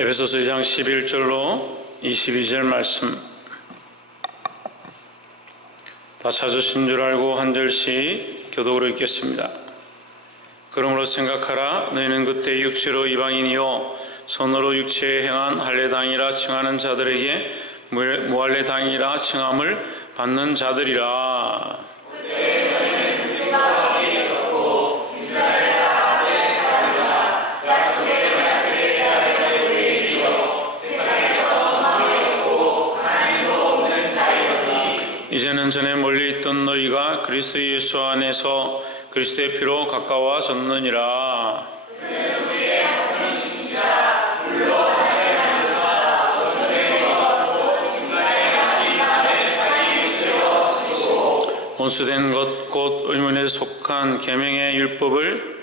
에베소서 2장 11절로 22절 말씀 다 찾으신 줄 알고 한 절씩 교독으로 읽겠습니다. 그러므로 생각하라. 너희는 그때 육체로 이방인이요 손으로 육체에 행한 할례당이라 칭하는 자들에게 무할례당이라 칭함을 받는 자들이라. 이제는 전에 멀리 있던 너희가 그리스도 예수 안에서 그리스도의 피로 가까워졌느니라. 온수된 것 곧 의문에 속한 계명의 율법을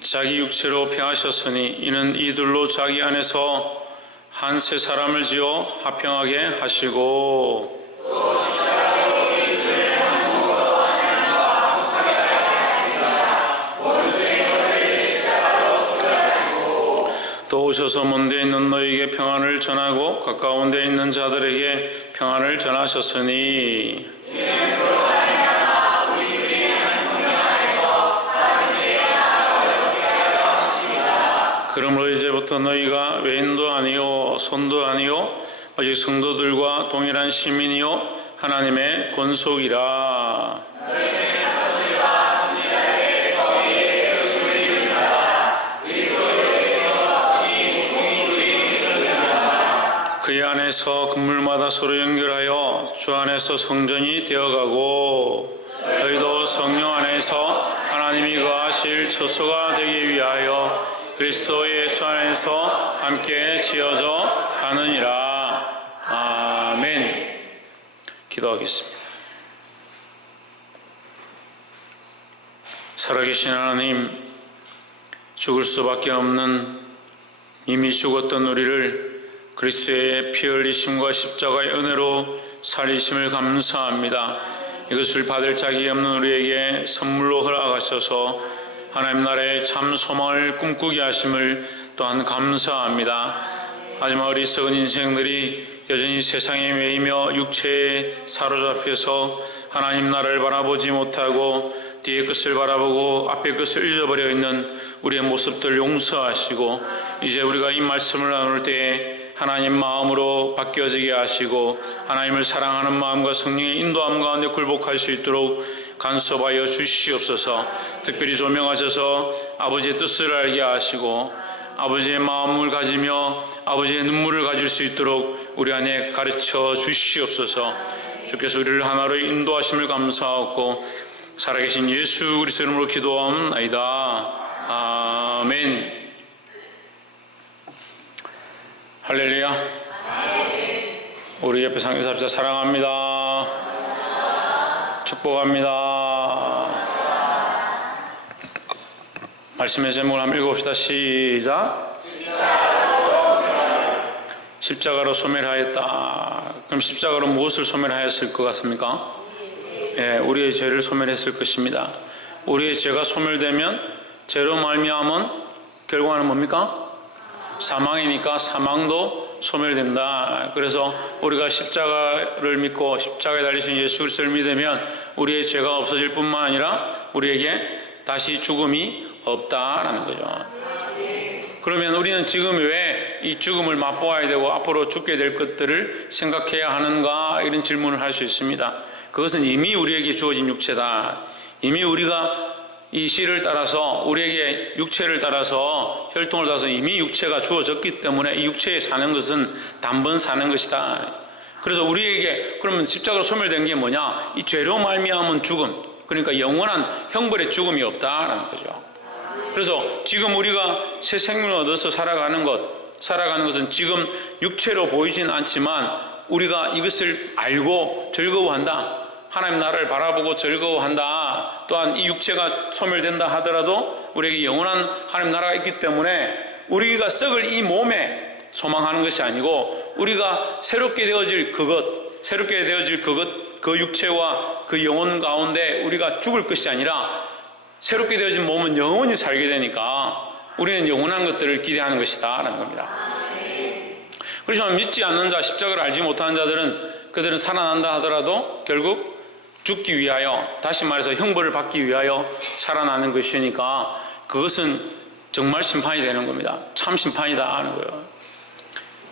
자기 육체로 폐하셨으니 이는 이들로 자기 안에서 한 새 사람을 지어 화평하게 하시고 또 오셔서 먼 데 있는 너희에게 평안을 전하고 가까운 데 있는 자들에게 평안을 전하셨으니 그러므로 이제부터 너희가 외인도 아니요 손도 아니요 오직 성도들과 동일한 시민이요 하나님의 권속이라. 그의 안에서 건물마다 서로 연결하여 주 안에서 성전이 되어가고 너희도 성령 안에서 하나님이 거하실 처소가 되기 위하여 그리스도 예수 안에서 함께 지어져 가느니라. 아멘. 기도하겠습니다. 살아계신 하나님, 죽을 수밖에 없는 이미 죽었던 우리를 그리스도의 피 흘리심과 십자가의 은혜로 살리심을 감사합니다. 이것을 받을 자격이 없는 우리에게 선물로 허락하셔서 하나님 나라의 참 소망을 꿈꾸게 하심을 또한 감사합니다. 하지만 어리석은 인생들이 여전히 세상에 매이며 육체에 사로잡혀서 하나님 나라를 바라보지 못하고 뒤의 것을 바라보고 앞의 것을 잊어버려 있는 우리의 모습들 용서하시고 이제 우리가 이 말씀을 나눌 때에 하나님 마음으로 바뀌어지게 하시고 하나님을 사랑하는 마음과 성령의 인도함 가운데 굴복할 수 있도록 간섭하여 주시옵소서. 특별히 조명하셔서 아버지의 뜻을 알게 하시고 아버지의 마음을 가지며 아버지의 눈물을 가질 수 있도록 우리 안에 가르쳐 주시옵소서. 주께서 우리를 하나로 인도하심을 감사하고 살아계신 예수 그리스도 이름으로 기도하옵나이다. 아멘. 할렐루야. 우리 옆에 상기사합시다. 사랑합니다. 축복합니다. 말씀의 제목을 한번 읽어봅시다. 시작. 십자가로 소멸하였다. 그럼 십자가로 무엇을 소멸하였을 것 같습니까? 우리의 죄를 소멸했을 것입니다. 우리의 죄가 소멸되면 죄로 말미암은 결과는 뭡니까? 사망이니까 사망도 소멸된다. 그래서 우리가 십자가를 믿고 십자가에 달리신 예수 그리스도를 믿으면 우리의 죄가 없어질 뿐만 아니라 우리에게 다시 죽음이 없다라는 거죠. 그러면 우리는 지금 왜 이 죽음을 맛보아야 되고 앞으로 죽게 될 것들을 생각해야 하는가, 이런 질문을 할 수 있습니다. 그것은 이미 우리에게 주어진 육체다. 이미 우리가 이 씨를 따라서 우리에게 육체를 따라서 혈통을 따라서 이미 육체가 주어졌기 때문에 이 육체에 사는 것은 단번 사는 것이다. 그래서 우리에게 그러면 십자가로 소멸된 게 뭐냐? 이 죄로 말미암은 죽음, 그러니까 영원한 형벌의 죽음이 없다라는 거죠. 그래서 지금 우리가 새 생명을 얻어서 살아가는 것은 지금 육체로 보이진 않지만 우리가 이것을 알고 즐거워한다. 하나님 나라를 바라보고 즐거워한다. 또한 이 육체가 소멸된다 하더라도 우리에게 영원한 하나님 나라가 있기 때문에 우리가 썩을 이 몸에 소망하는 것이 아니고 우리가 새롭게 되어질 그것, 그 육체와 그 영혼 가운데 우리가 죽을 것이 아니라 새롭게 되어진 몸은 영원히 살게 되니까 우리는 영원한 것들을 기대하는 것이다 라는 겁니다. 그렇지만 믿지 않는 자, 십자가를 알지 못하는 자들은 그들은 살아난다 하더라도 결국 죽기 위하여, 다시 말해서 형벌을 받기 위하여 살아나는 것이니까 그것은 정말 심판이 되는 겁니다. 참 심판이다 하는 거예요.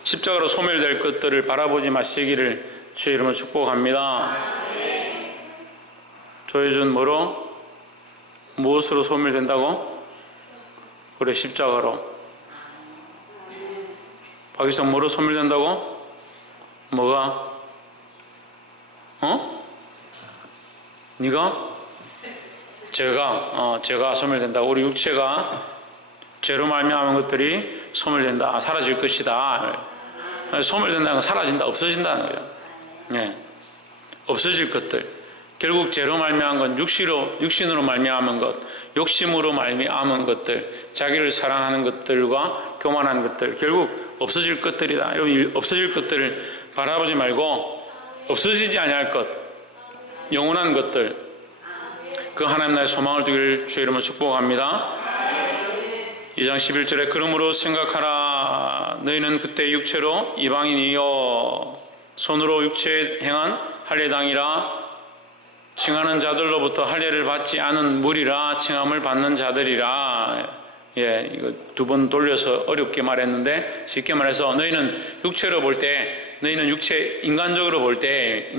십자가로 소멸될 것들을 바라보지 마시기를 주의 이름으로 축복합니다. 조혜준 뭐로? 무엇으로 소멸된다고? 그래, 십자가로. 박희성 뭐로 소멸된다고? 뭐가? 네가? 죄가 소멸된다. 우리 육체가 죄로 말미암은 것들이 소멸된다. 사라질 것이다. 소멸된다는 건 사라진다, 없어진다는 거예요. 예. 없어질 것들. 결국 죄로 말미암은 건 육신으로 말미암은 것, 욕심으로 말미암은 것들, 자기를 사랑하는 것들과 교만한 것들, 결국 없어질 것들이다. 여러분, 없어질 것들을 바라보지 말고 없어지지 아니할 것, 영원한 것들, 그 하나님 나라의 소망을 두기를 주의 이름으로 축복합니다. 2장 11절에 그러므로 생각하라. 너희는 그때 육체로 이방인이요 손으로 육체에 행한 할례당이라 칭하는 자들로부터 할례를 받지 않은 무리라 칭함을 받는 자들이라. 예, 이거 두 번 돌려서 어렵게 말했는데 쉽게 말해서 너희는 육체로 볼 때, 너희는 인간적으로 볼 때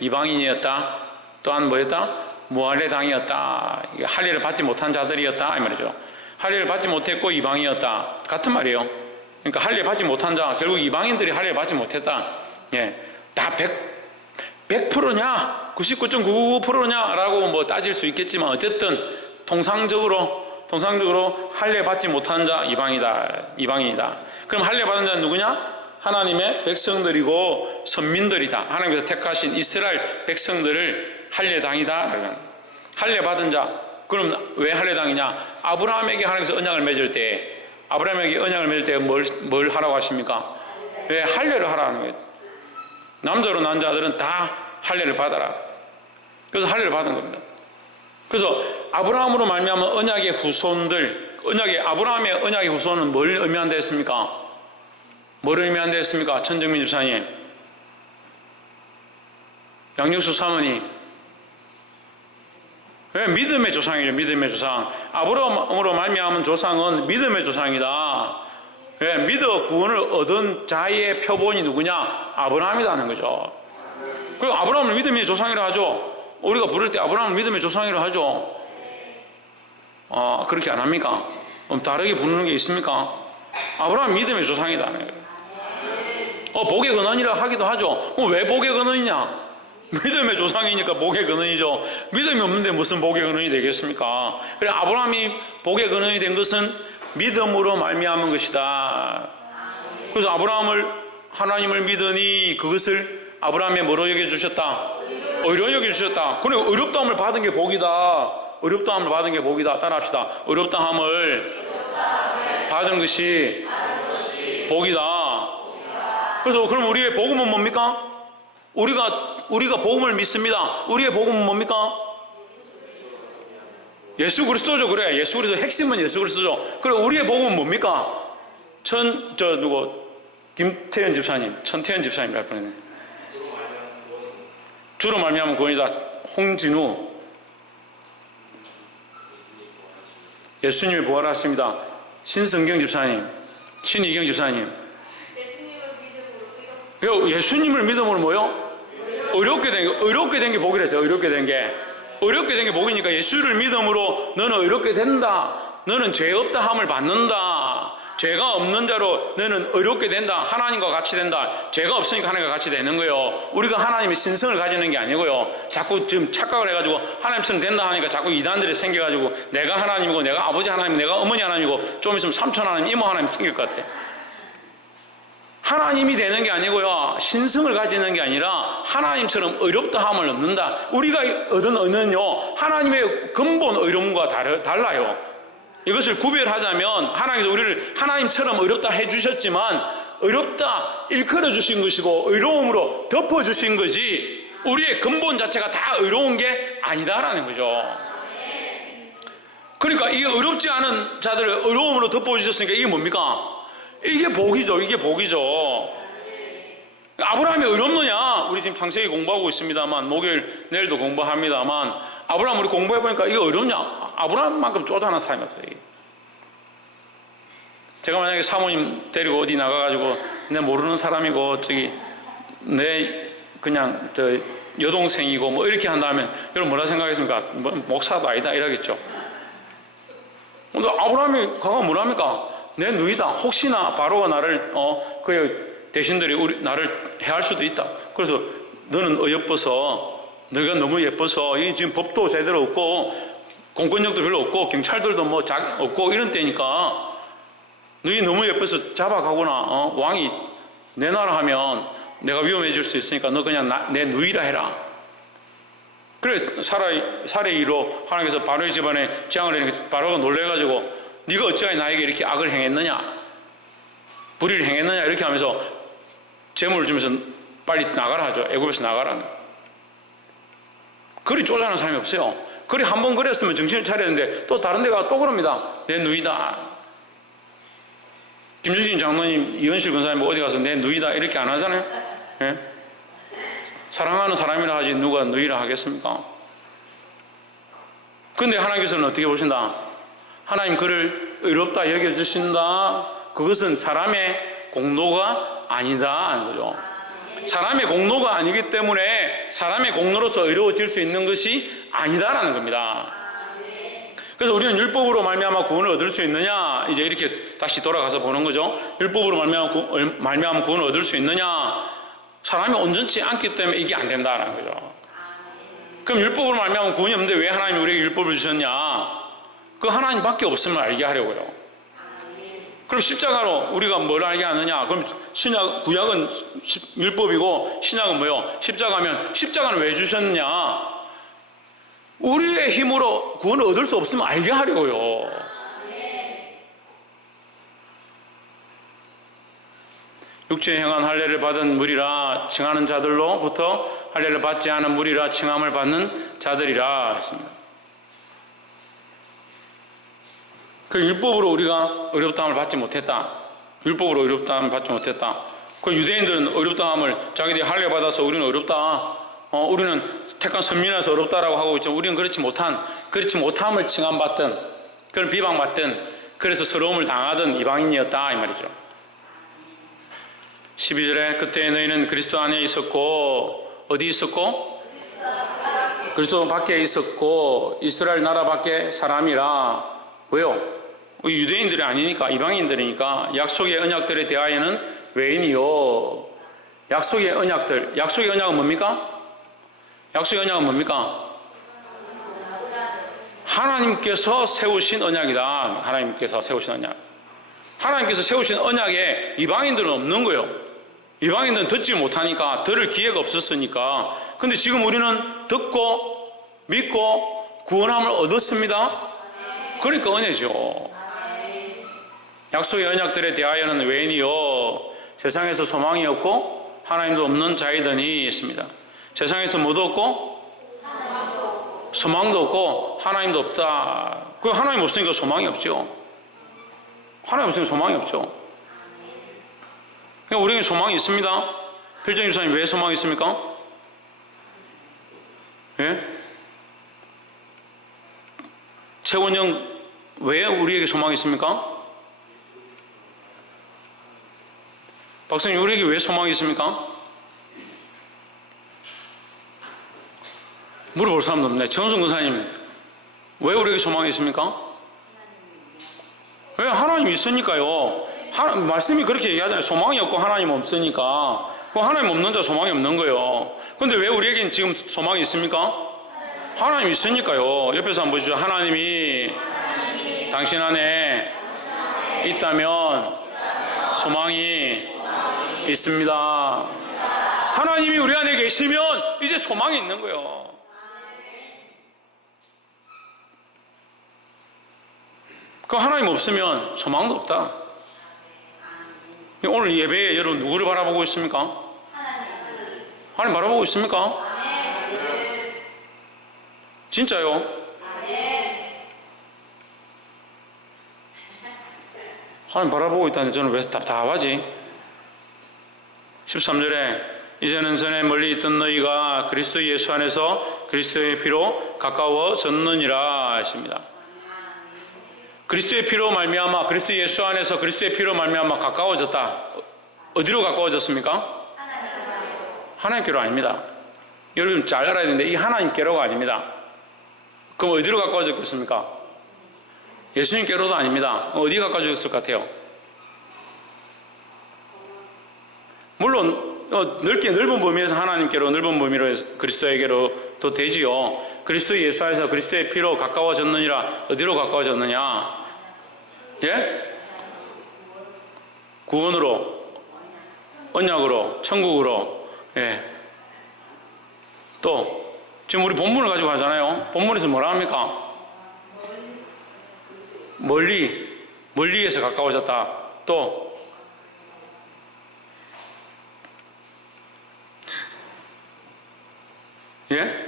이방인이었다. 또한 뭐였다? 무할례당이었다. 할례를 받지 못한 자들이었다 이 말이죠. 할례를 받지 못했고 이방인이었다. 같은 말이에요. 그러니까 할례 받지 못한 자, 결국 이방인들이 할례를 받지 못했다. 예, 다 100%냐? 99.99%냐? 라고 뭐 따질 수 있겠지만 어쨌든 통상적으로 할례 받지 못한 자 이방인이다. 그럼 할례 받은 자는 누구냐? 하나님의 백성들이고 선민들이다. 하나님께서 택하신 이스라엘 백성들을 할례당이다. 할례 받은 자, 그럼 왜 할례당이냐? 아브라함에게 하나님께서 언약을 맺을 때, 뭘 하라고 하십니까? 왜 할례를 하라는 거예요. 남자로 난 자들은 다 할례를 받아라. 그래서 할례를 받은 겁니다. 그래서 아브라함으로 말미암은 언약의 후손들, 아브라함의 언약의 후손은 뭘 의미한다 했습니까? 뭘 의미한다 했습니까? 천정민 집사님, 양육수 사모님, 왜? 믿음의 조상이죠. 믿음의 조상. 아브라함으로 말미암은 조상은 믿음의 조상이다. 왜? 믿어 구원을 얻은 자의 표본이 누구냐? 아브라함이라는 거죠. 그리고 아브라함을 믿음의 조상이라 하죠. 우리가 부를 때 아브라함을 믿음의 조상이라 하죠. 그렇게 안 합니까? 그럼 다르게 부르는 게 있습니까? 아브라함 믿음의 조상이다. 복의 근원이라 하기도 하죠. 왜 복의 근원이냐? 믿음의 조상이니까 복의 근원이죠. 믿음이 없는데 무슨 복의 근원이 되겠습니까? 그래, 아브라함이 복의 근원이 된 것은 믿음으로 말미암은 것이다. 그래서 하나님을 믿으니 그것을 아브라함의 뭐로 여겨주셨다? 의로 여겨주셨다. 그래, 의롭다함을 받은 게 복이다. 의롭다함을 받은 게 복이다. 따라합시다. 의롭다함을 받은 것이 복이다. 그래서 그럼 우리의 복음은 뭡니까? 우리가 복음을 믿습니다. 우리의 복음은 뭡니까? 예수 그리스도죠. 그래, 예수 그리스도 핵심은 예수 그리스도죠. 그래, 우리의 복음은 뭡니까? 김태현 집사님, 천태현 집사님 할 뻔했네. 주로 말미암은 구원이다. 홍진우, 예수님이 부활하십니다. 신성경 집사님, 신이경 집사님, 예수님을 믿음으로 뭐요? 의롭게 된 게 복이랬죠. 의롭게 된 게 복이니까 예수를 믿음으로 너는 의롭게 된다. 너는 죄 없다 함을 받는다. 죄가 없는 자로 너는 의롭게 된다. 하나님과 같이 된다. 죄가 없으니까 하나님과 같이 되는 거예요. 우리가 하나님의 신성을 가지는 게 아니고요. 자꾸 지금 착각을 해가지고 하나님처럼 된다 하니까 자꾸 이단들이 생겨가지고 내가 하나님이고 내가 아버지 하나님, 내가 어머니 하나님이고 좀 있으면 삼촌 하나님, 이모 하나님 생길 것 같아. 하나님이 되는 게 아니고요, 신성을 가지는 게 아니라 하나님처럼 의롭다함을 얻는다. 우리가 얻은 의는요, 하나님의 근본 의로움과 달라요. 이것을 구별하자면 하나님께서 우리를 하나님처럼 의롭다 해주셨지만 의롭다 일컬어 주신 것이고 의로움으로 덮어주신 거지 우리의 근본 자체가 다 의로운 게 아니다라는 거죠. 그러니까 이 의롭지 않은 자들을 의로움으로 덮어주셨으니까 이게 뭡니까? 이게 복이죠. 이게 복이죠. 아브라함이 의롭느냐? 우리 지금 창세기 공부하고 있습니다만, 목요일 내일도 공부합니다만, 아브라함 우리 공부해보니까 이거 의롭냐? 아브라함만큼 쪼잔한 사람이 없어요. 제가 만약에 사모님 데리고 어디 나가가지고 내 모르는 사람이고 내 그냥 여동생이고 뭐 이렇게 한다면 여러분 뭐라 생각하겠습니까? 뭐 목사도 아니다 이러겠죠. 근데 아브라함이 가가 뭐랍니까? 내 누이다. 혹시나 바로가 나를 그 대신들이 나를 해할 수도 있다. 그래서 너는 어여뻐서, 너가 너무 예뻐서, 이 지금 법도 제대로 없고 공권력도 별로 없고 경찰들도 뭐 없고 이런 때니까 너희 너무 예뻐서 잡아가거나 왕이 내 나라 하면 내가 위험해질 수 있으니까 너 그냥 내 누이라 해라. 그래서 사례이로 하나님께서 바로의 집안에 재앙을 내니까 바로가 놀래가지고 네가 어찌하여 나에게 이렇게 악을 행했느냐, 불의를 행했느냐 이렇게 하면서 재물을 주면서 빨리 나가라 하죠. 애굽에서 나가라는. 그리 쪼잔한 사람이 없어요. 그리 한 번 그랬으면 정신을 차렸는데 또 다른 데 가서 또 그럽니다. 내 누이다. 김유신 장로님, 이현실 권사님 어디 가서 내 누이다 이렇게 안 하잖아요. 예? 사랑하는 사람이라 하지 누가 누이라 하겠습니까? 그런데 하나님께서는 어떻게 보신다? 하나님 그를 의롭다 여겨주신다. 그것은 사람의 공로가 아니다 하는 거죠. 사람의 공로가 아니기 때문에 사람의 공로로서 의로워질 수 있는 것이 아니다라는 겁니다. 그래서 우리는 율법으로 말미암아 구원을 얻을 수 있느냐, 이제 이렇게 다시 돌아가서 보는 거죠. 율법으로 말미암아 구원을 얻을 수 있느냐, 사람이 온전치 않기 때문에 이게 안 된다는 거죠. 그럼 율법으로 말미암아 구원이 없는데 왜 하나님이 우리에게 율법을 주셨냐? 그 하나님밖에 없음을 알게 하려고요. 그럼 십자가로 우리가 뭘 알게 하느냐? 그럼 구약은 율법이고 신약은 뭐요? 십자가면 십자가는 왜 주셨느냐? 우리의 힘으로 구원을 얻을 수 없으면 알게 하려고요. 육체에 행한 할례를 받은 무리라 칭하는 자들로부터 할례를 받지 않은 무리라 칭함을 받는 자들이라 했습니다. 그 율법으로 우리가 의롭다함을 받지 못했다. 율법으로 의롭다함을 받지 못했다. 그 유대인들은 의롭다함을 자기들이 할례 받아서 우리는 의롭다. 우리는 택한 선민이라서 어렵다라고 하고 있죠. 우리는 그렇지 못함을 칭함받던, 그걸 비방받던, 그래서 서러움을 당하던 이방인이었다 이 말이죠. 12절에 그때 너희는 그리스도 안에 있었고 어디 있었고? 그리스도 밖에 있었고 이스라엘 나라 밖에 사람이라. 왜요? 유대인들이 아니니까, 이방인들이니까. 약속의 언약들에 대하여는 외인이요. 약속의 언약은 뭡니까? 약속의 언약은 뭡니까? 하나님께서 세우신 언약이다. 하나님께서 세우신 언약. 하나님께서 세우신 언약에 이방인들은 없는 거예요. 이방인들은 듣지 못하니까, 들을 기회가 없었으니까. 근데 지금 우리는 듣고 믿고 구원함을 얻었습니다. 그러니까 은혜죠. 약속의 언약들에 대하여는 외인이요 세상에서 소망이 없고 하나님도 없는 자이더니 있습니다. 세상에서 뭐도 없고 소망도 없고 하나님도 없다. 그 하나님 없으니까 소망이 없죠. 하나님 없으니까 소망이 없죠. 그러니까 우리에게 소망이 있습니다. 필정 집사님 왜 소망이 있습니까? 예? 최원영 왜 우리에게 소망이 있습니까? 박사님 우리에게 왜 소망이 있습니까? 물어볼 사람도 없네. 정순 권사님 왜 우리에게 소망이 있습니까? 왜? 하나님이 있으니까요. 말씀이 그렇게 얘기하잖아요. 소망이 없고 하나님 없으니까. 그 하나님 없는 자 소망이 없는 거예요. 그런데 왜 우리에겐 지금 소망이 있습니까? 하나님이 있으니까요. 옆에서 한번 보시죠. 하나님이 당신 안에 있다면 소망이 있습니다. 하나님이 우리 안에 계시면 이제 소망이 있는 거예요. 그 하나님 없으면 소망도 없다. 오늘 예배에 여러분 누구를 바라보고 있습니까? 하나님 바라보고 있습니까? 진짜요? 하나님 바라보고 있다는데 저는 왜 답답하지? 13절에 이제는 전에 멀리 있던 너희가 그리스도 예수 안에서 그리스도의 피로 가까워졌느니라 하십니다. 그리스도의 피로 말미암아, 그리스도 예수 안에서 그리스도의 피로 말미암아 가까워졌다. 어디로 가까워졌습니까? 하나님께로 아닙니다. 여러분 잘 알아야 되는데 이 하나님께로가 아닙니다. 그럼 어디로 가까워졌겠습니까? 예수님께로도 아닙니다. 어디 가까워졌을 것 같아요? 물론 넓은 범위에서 하나님께로, 넓은 범위로 그리스도에게로도 되지요. 그리스도 예수 안에서 그리스도의 피로 가까워졌느니라. 어디로 가까워졌느냐? 예? 구원으로, 언약으로, 천국으로. 예. 또 지금 우리 본문을 가지고 하잖아요. 본문에서 뭐라 합니까? 멀리에서 가까워졌다. 또 예?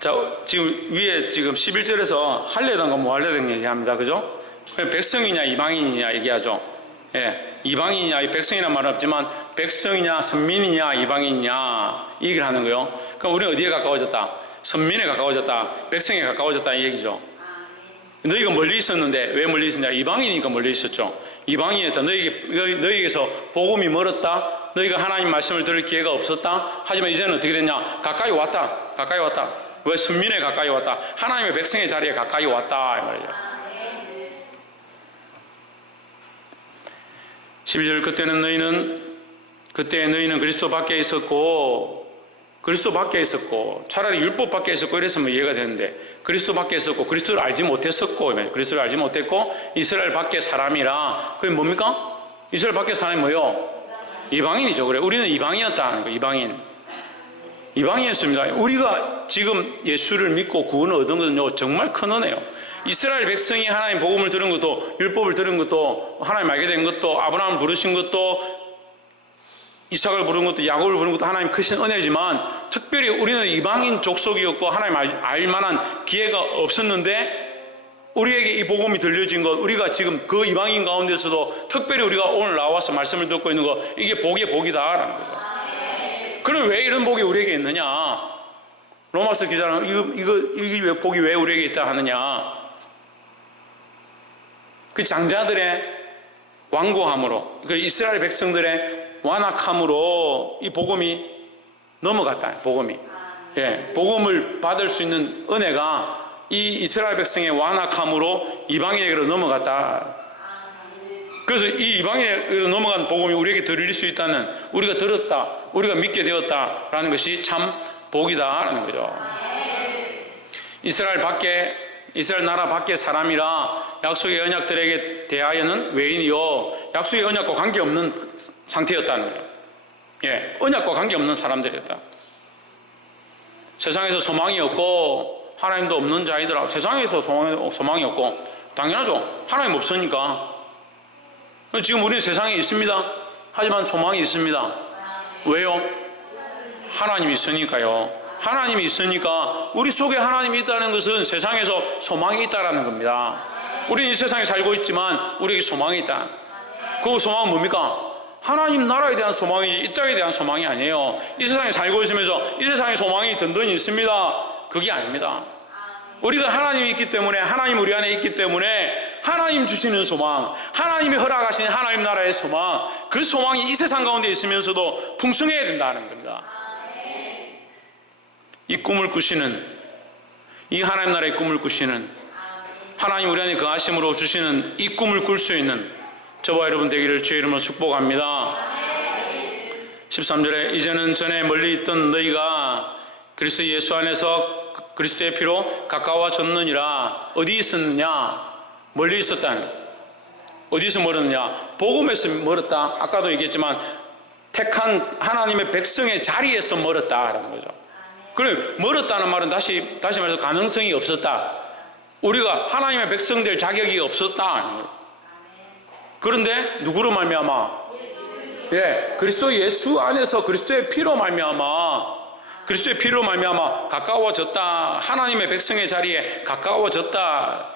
자, 지금 위에 지금 11절에서 할례던가 무할례던 얘기합니다. 그죠? 백성이냐 이방인이냐 얘기하죠. 예. 이방인이냐, 백성이란 말은 없지만 백성이냐 선민이냐 이방인이냐 이 얘기를 하는 거예요. 그럼 우리는 어디에 가까워졌다? 선민에 가까워졌다. 백성에 가까워졌다 이 얘기죠. 너희가 멀리 있었는데 왜 멀리 있었냐? 이방인이니까 멀리 있었죠. 이방인이었다. 너희에게서 복음이 멀었다. 너희가 하나님 말씀을 들을 기회가 없었다. 하지만 이제는 어떻게 됐냐? 가까이 왔다. 가까이 왔다. 왜? 선민에 가까이 왔다. 하나님의 백성의 자리에 가까이 왔다 이 말이죠. 12절 그때 너희는 그리스도 밖에 있었고 차라리 율법 밖에 있었고 이랬으면 이해가 되는데 그리스도 밖에 있었고 그리스도를 알지 못했었고 그리스도를 알지 못했고 이스라엘 밖의 사람이라. 그게 뭡니까? 이스라엘 밖의 사람이 뭐요? 이방인이죠. 그래, 우리는 이방인이었다는 거예요. 이방인이었습니다. 우리가 지금 예수를 믿고 구원을 얻은 것은요 정말 큰 은혜예요. 이스라엘 백성이 하나님 복음을 들은 것도, 율법을 들은 것도, 하나님 알게 된 것도, 아브라함을 부르신 것도, 이삭을 부른 것도, 야곱을 부른 것도 하나님 크신 은혜지만 특별히 우리는 이방인 족속이었고 하나님 알만한 기회가 없었는데 우리에게 이 복음이 들려진 것, 우리가 지금 그 이방인 가운데서도 특별히 우리가 오늘 나와서 말씀을 듣고 있는 것, 이게 복의 복이다라는 거죠. 그럼 왜 이런 복이 우리에게 있느냐? 로마서 기자는 이게 복이 왜 우리에게 있다 하느냐? 그 장자들의 완고함으로, 그 이스라엘 백성들의 완악함으로 이 복음이 넘어갔다. 복음이. 예, 복음을 받을 수 있는 은혜가 이 이스라엘 백성의 완악함으로 이방인에게로 넘어갔다. 그래서 이 이방인에게로 넘어간 복음이 우리에게 들릴 수 있다는, 우리가 들었다, 우리가 믿게 되었다라는 것이 참 복이다라는 거죠. 이스라엘 나라 밖의 사람이라 약속의 언약들에게 대하여는 외인이요 약속의 언약과 관계없는 상태였다는 거죠. 예, 언약과 관계없는 사람들이었다. 세상에서 소망이 없고 하나님도 없는 자이더라. 세상에서 소망이 없고 당연하죠. 하나님 없으니까. 지금 우리는 세상에 있습니다. 하지만 소망이 있습니다. 왜요? 하나님이 있으니까요. 하나님이 있으니까 우리 속에 하나님이 있다는 것은 세상에서 소망이 있다는 겁니다. 우리는 이 세상에 살고 있지만 우리에게 소망이 있다. 그 소망은 뭡니까? 하나님 나라에 대한 소망이지 이 땅에 대한 소망이 아니에요. 이 세상에 살고 있으면서 이 세상에 소망이 든든히 있습니다. 그게 아닙니다. 우리가 하나님이 있기 때문에, 하나님 우리 안에 있기 때문에 하나님 주시는 소망, 하나님이 허락하신 하나님 나라의 소망, 그 소망이 이 세상 가운데 있으면서도 풍성해야 된다는 겁니다. 이 꿈을 꾸시는, 이 하나님 나라의 꿈을 꾸시는, 하나님 우리 안에 거하심으로 주시는 이 꿈을 꿀 수 있는 저와 여러분 되기를 주의 이름으로 축복합니다. 13절에 이제는 전에 멀리 있던 너희가 그리스도 예수 안에서 그리스도의 피로 가까워졌느니라. 어디 있었느냐? 멀리 있었다는 거예요. 어디서 멀었느냐? 복음에서 멀었다. 아까도 얘기했지만 택한 하나님의 백성의 자리에서 멀었다라는 거죠. 그래, 멀었다는 말은 다시 말해서 가능성이 없었다. 우리가 하나님의 백성 될 자격이 없었다. 그런데 누구로 말미암아? 예, 그리스도 예수 안에서 그리스도의 피로 말미암아, 그리스도의 피로 말미암아 가까워졌다. 하나님의 백성의 자리에 가까워졌다.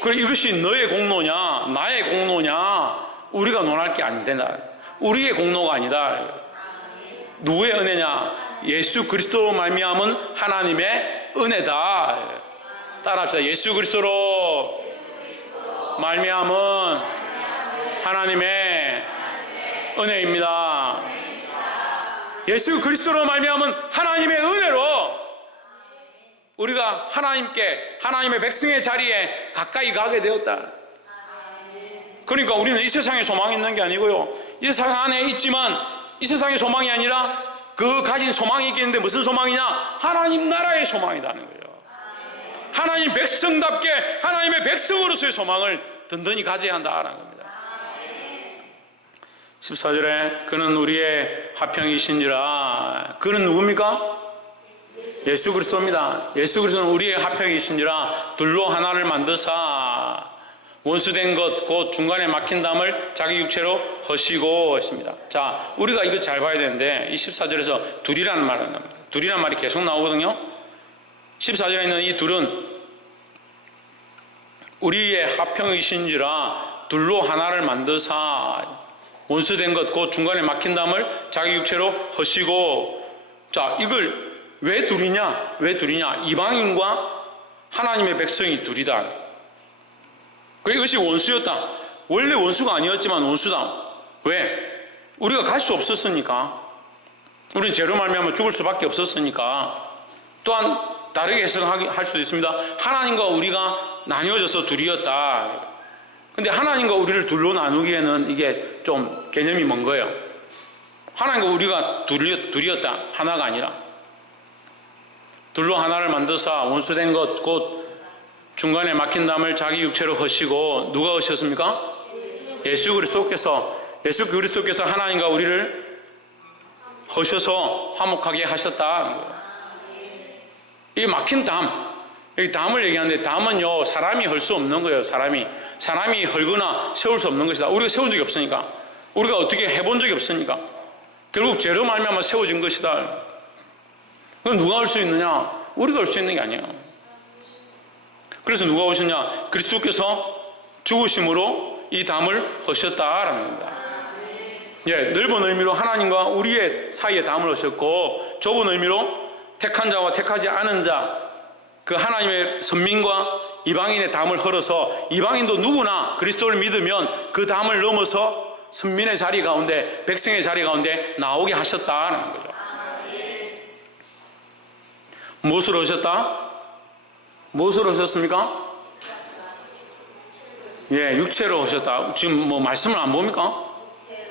그래, 이것이 너의 공로냐 나의 공로냐 우리가 논할 게 아닌다. 우리의 공로가 아니다. 누구의 은혜냐? 예수 그리스도로 말미암은 하나님의 은혜다. 따라합시다. 예수 그리스도로 말미암은 하나님의 은혜입니다. 예수 그리스도로 말미암은 하나님의 은혜로 우리가 하나님께, 하나님의 백성의 자리에 가까이 가게 되었다. 그러니까 우리는 이 세상에 소망이 있는 게 아니고요, 이 세상 안에 있지만 이 세상의 소망이 아니라 그 가진 소망이 있겠는데 무슨 소망이냐? 하나님 나라의 소망이라는 거예요. 하나님 백성답게 하나님의 백성으로서의 소망을 든든히 가져야 한다라는 겁니다. 14절에 그는 우리의 화평이신지라. 그는 누굽니까? 예수 그리스도입니다. 예수 그리스도는 우리의 화평이신지라 둘로 하나를 만드사 원수된 것 곧 중간에 막힌 담을 자기 육체로 허시고 했습니다. 자, 우리가 이거 잘 봐야 되는데 이 14절에서 둘이라는 말이 나옵니다. 둘이라는 말이 계속 나오거든요. 14절에 있는 이 둘은 우리의 화평이신지라 둘로 하나를 만드사 원수된 것 곧 중간에 막힌 담을 자기 육체로 허시고. 자, 이걸 왜 둘이냐? 왜 둘이냐? 이방인과 하나님의 백성이 둘이다. 이것이 원수였다. 원래 원수가 아니었지만 원수다. 왜? 우리가 갈 수 없었으니까. 우리는 죄로 말미암아 죽을 수밖에 없었으니까. 또한 다르게 해석할 수도 있습니다. 하나님과 우리가 나뉘어져서 둘이었다. 근데 하나님과 우리를 둘로 나누기에는 이게 좀 개념이 먼 거예요. 하나님과 우리가 둘이었다. 하나가 아니라. 둘로 하나를 만드사 원수된 것 곧 중간에 막힌 담을 자기 육체로 허시고. 누가 허셨습니까? 예수 그리스도께서 하나님과 우리를 허셔서 화목하게 하셨다. 이 막힌 담, 여기 담을 얘기하는데 담은요 사람이 헐 수 없는 거예요. 사람이 헐거나 세울 수 없는 것이다. 우리가 세운 적이 없으니까, 우리가 어떻게 해본 적이 없으니까 결국 죄로 말미암아 세워진 것이다. 그럼 누가 할 수 있느냐? 우리가 할 수 있는 게 아니에요. 그래서 누가 오셨냐? 그리스도께서 죽으심으로 이 담을 허셨다라는 겁니다. 예, 넓은 의미로 하나님과 우리의 사이에 담을 허셨고, 좁은 의미로 택한 자와 택하지 않은 자, 그 하나님의 선민과 이방인의 담을 헐어서 이방인도 누구나 그리스도를 믿으면 그 담을 넘어서 선민의 자리 가운데, 백성의 자리 가운데 나오게 하셨다라는 거죠. 무엇으로 하셨다? 무엇으로 하셨습니까? 예, 육체로 하셨다. 지금 뭐 말씀을 안 봅니까?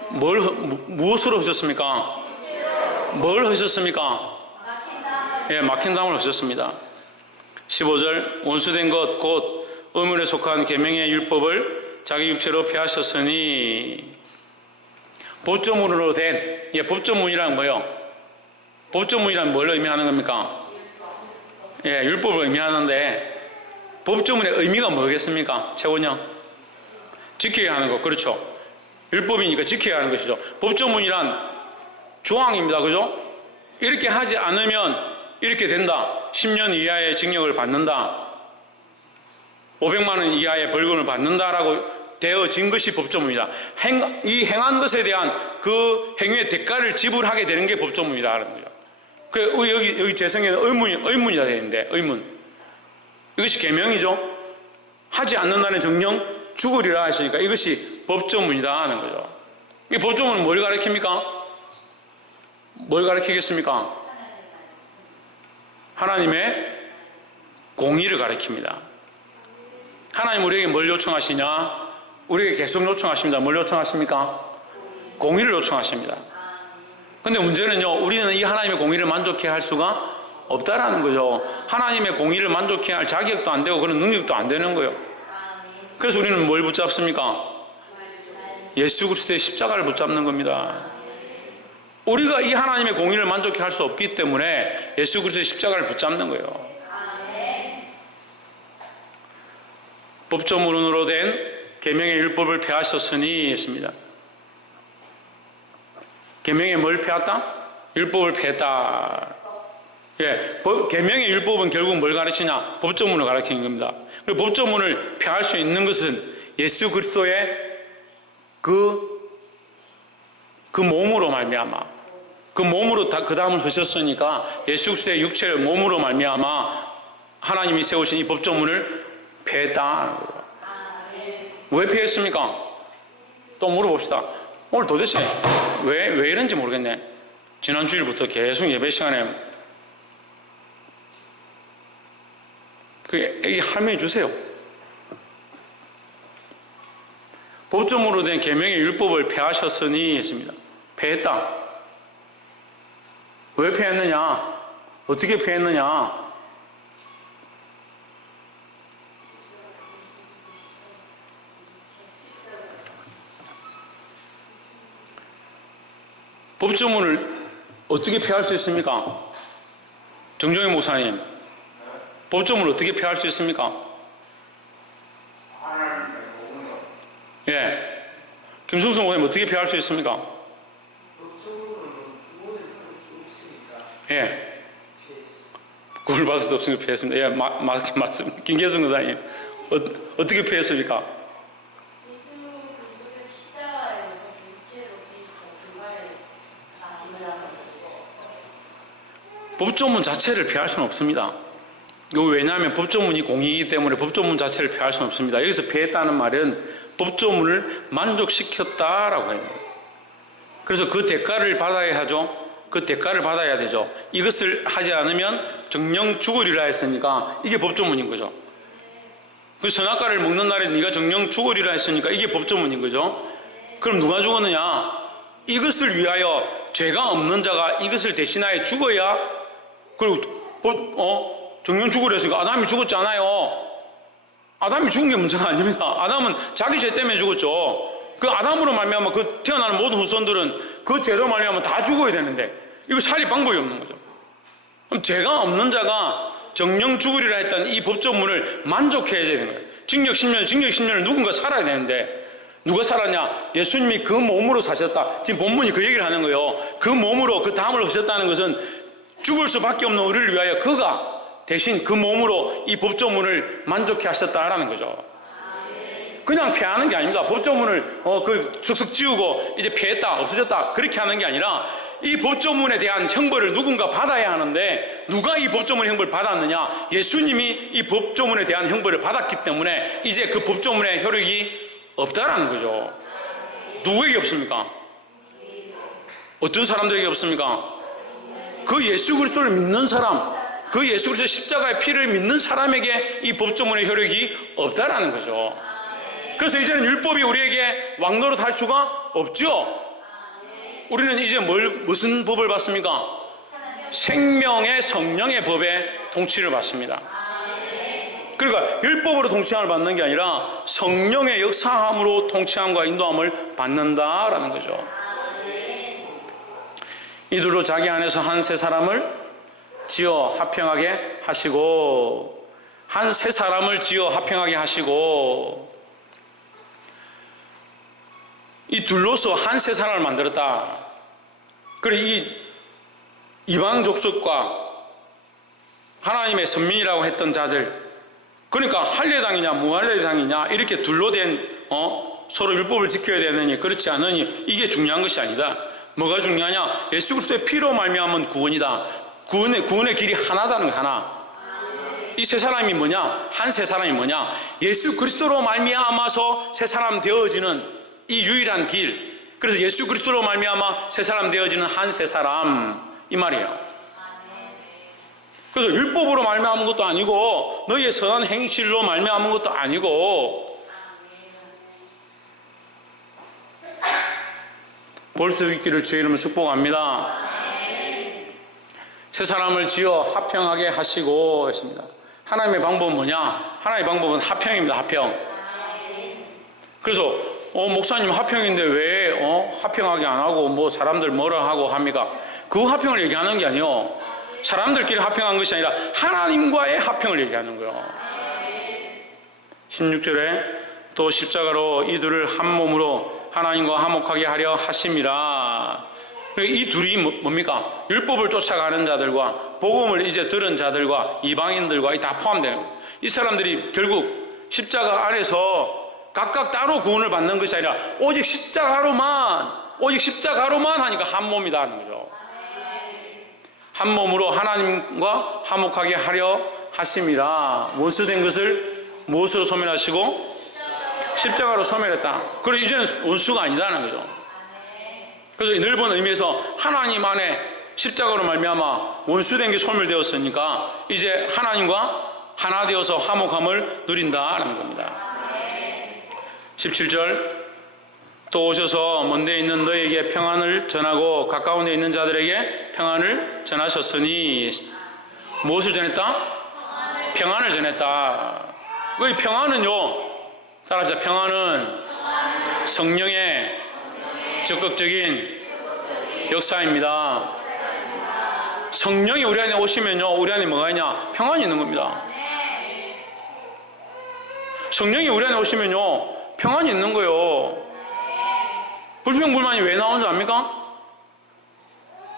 무엇으로 하셨습니까? 뭘 하셨습니까? 예, 막힌 담을 하셨습니다. 15절 원수된 것 곧 의문에 속한 계명의 율법을 자기 육체로 폐하셨으니. 법조문으로 된, 예, 법조문이란 뭐예요? 법조문이란 뭘 의미하는 겁니까? 예, 율법을 의미하는데 법조문의 의미가 뭐겠습니까? 최원영? 지켜야 하는 것, 그렇죠? 율법이니까 지켜야 하는 것이죠. 법조문이란 조항입니다. 그죠? 이렇게 하지 않으면 이렇게 된다. 10년 이하의 징역을 받는다. 500만 원 이하의 벌금을 받는다라고 되어진 것이 법조문이다. 이 행한 것에 대한 그 행위의 대가를 지불하게 되는 게 법조문이다 하는 거죠. 그래, 여기 재성에는 의문이라 되어 있는데, 의문. 이것이 계명이죠. 하지 않는다는 정령 죽으리라 하시니까 이것이 법조문이다 하는 거죠. 이 법조문은 뭘 가리킵니까? 뭘 가리키겠습니까? 하나님의 공의를 가리킵니다. 하나님 우리에게 뭘 요청하시냐? 우리에게 계속 요청하십니다. 뭘 요청하십니까? 공의를 요청하십니다. 근데 문제는요, 우리는 이 하나님의 공의를 만족해 할 수가 없다라는 거죠. 하나님의 공의를 만족해 할 자격도 안 되고 그런 능력도 안 되는 거예요. 그래서 우리는 뭘 붙잡습니까? 예수 그리스도의 십자가를 붙잡는 겁니다. 우리가 이 하나님의 공의를 만족해 할 수 없기 때문에 예수 그리스도의 십자가를 붙잡는 거예요. 법조문으로 된 계명의 율법을 폐하셨으니 했습니다. 계명에 뭘 폐했다? 율법을 폐했다. 예, 계명의 율법은 결국 뭘 가르치냐? 법조문을 가르치는 겁니다. 그리고 법조문을 폐할 수 있는 것은 예수 그리스도의 그 몸으로 말미암아, 그 몸으로 그 다음을 하셨으니까 예수 그리스도의 육체를 몸으로 말미암아 하나님이 세우신 이 법조문을 폐했다. 왜 폐했습니까? 또 물어봅시다. 오늘 도대체 왜 이런지 모르겠네. 지난 주일부터 계속 예배 시간에 이 설명해 주세요. 법조문으로 된 계명의 율법을 폐하셨으니 했습니다. 폐했다. 왜 폐했느냐? 어떻게 폐했느냐? 법조문을 어떻게 폐할 수 있습니까? 정종희 목사님, 법조문을 어떻게 폐할 수 있습니까? 예. 김승수 목사님 어떻게 폐할 수 있습니까? 예. 구원을 받을 수 없으니까 폐했습니다. 예, 맞습니다. 김계순 목사님, 어떻게 폐했습니까? 법조문 자체를 폐할 수는 없습니다. 왜냐하면 법조문이 공이기 때문에 법조문 자체를 폐할 수는 없습니다. 여기서 폐했다는 말은 법조문을 만족시켰다라고 해요. 그래서 그 대가를 받아야 하죠. 그 대가를 받아야 되죠. 이것을 하지 않으면 정령 죽으리라 했으니까 이게 법조문인 거죠. 그 선악과를 먹는 날에 네가 정령 죽으리라 했으니까 이게 법조문인 거죠. 그럼 누가 죽었느냐? 이것을 위하여 죄가 없는 자가 이것을 대신하여 죽어야, 그리고 정령 죽으려 했으니까 아담이 죽었지 않아요. 아담이 죽은 게 문제가 아닙니다. 아담은 자기 죄 때문에 죽었죠. 그 아담으로 말미암아 그 태어나는 모든 후손들은 그 죄로 말미암아 다 죽어야 되는데 이거 살릴 방법이 없는 거죠. 그럼 죄가 없는 자가 정령 죽으리라 했던 이 법조문을 만족해야 되는 거예요. 징역 10년을 누군가 살아야 되는데 누가 살았냐? 예수님이 그 몸으로 사셨다. 지금 본문이 그 얘기를 하는 거예요. 그 몸으로 그 다음을 하셨다는 것은 죽을 수밖에 없는 우리를 위하여 그가 대신 그 몸으로 이 법조문을 만족해 하셨다라는 거죠. 그냥 폐하는 게 아닙니다. 법조문을 쓱쓱 지우고 이제 폐했다, 없어졌다 그렇게 하는 게 아니라 이 법조문에 대한 형벌을 누군가 받아야 하는데 누가 이 법조문의 형벌을 받았느냐? 예수님이 이 법조문에 대한 형벌을 받았기 때문에 이제 그 법조문의 효력이 없다라는 거죠. 누구에게 없습니까? 어떤 사람들에게 없습니까? 그 예수 그리스도를 믿는 사람, 그 예수 그리스도 십자가의 피를 믿는 사람에게 이 법조문의 효력이 없다라는 거죠. 그래서 이제는 율법이 우리에게 왕노릇 할 수가 없죠. 우리는 이제 무슨 법을 받습니까? 생명의 성령의 법의 통치를 받습니다. 그러니까 율법으로 통치함을 받는 게 아니라 성령의 역사함으로 통치함과 인도함을 받는다라는 거죠. 이들로 자기 안에서 한 세 사람을 지어 화평하게 하시고, 한 세 사람을 지어 화평하게 하시고, 이 둘로서 한 세 사람을 만들었다. 그리고 이 이방 족속과 하나님의 선민이라고 했던 자들, 그러니까 할례당이냐 무할례당이냐 이렇게 둘로 된 서로 율법을 지켜야 되느니 그렇지 않으니 이게 중요한 것이 아니다. 뭐가 중요하냐? 예수 그리스도의 피로 말미암은 구원이다. 구원의 길이 하나다는 거 하나. 이 세 사람이 뭐냐? 한 세 사람이 뭐냐? 예수 그리스도로 말미암아서 새 사람 되어지는 이 유일한 길. 그래서 예수 그리스도로 말미암아 새 사람 되어지는 한 세 사람 이 말이에요. 그래서 율법으로 말미암은 것도 아니고 너희의 선한 행실로 말미암은 것도 아니고 볼 수 있기를 주의 이름으로 축복합니다. 새 사람을 지어 화평하게 하시고 했습니다. 하나님의 방법은 뭐냐? 하나님의 방법은 화평입니다. 화평. 그래서 목사님 화평인데 왜 화평하게 안 하고 뭐 사람들 뭐라 하고 합니까? 그 화평을 얘기하는 게 아니요. 사람들끼리 화평한 것이 아니라 하나님과의 화평을 얘기하는 거예요. 16절에 또 십자가로 이들을 한 몸으로 하나님과 화목하게 하려 하심이라. 이 둘이 뭡니까? 율법을 쫓아가는 자들과 복음을 이제 들은 자들과 이방인들과 다 포함되는 거예요. 이 사람들이 결국 십자가 안에서 각각 따로 구원을 받는 것이 아니라 오직 십자가로만 하니까 한 몸이다 하는 거죠. 한 몸으로 하나님과 화목하게 하려 하심이라. 원수된 것을 무엇으로 소멸하시고? 십자가로 소멸했다. 그리고 이제는 원수가 아니다는 거죠. 그래서 이 넓은 의미에서 하나님 안에 십자가로 말미암아 원수된 게 소멸되었으니까 이제 하나님과 하나 되어서 화목함을 누린다라는 겁니다. 17절 또 오셔서 먼데 있는 너에게 평안을 전하고 가까운 데 있는 자들에게 평안을 전하셨으니 무엇을 전했다? 평안을 전했다. 그 평안은요, 따라합시다. 평안은 성령의 적극적인 역사입니다. 성령이 우리 안에 오시면요, 우리 안에 뭐가 있냐? 평안이 있는 겁니다. 성령이 우리 안에 오시면요, 평안이 있는 거예요. 불평불만이 왜 나오는 줄 압니까?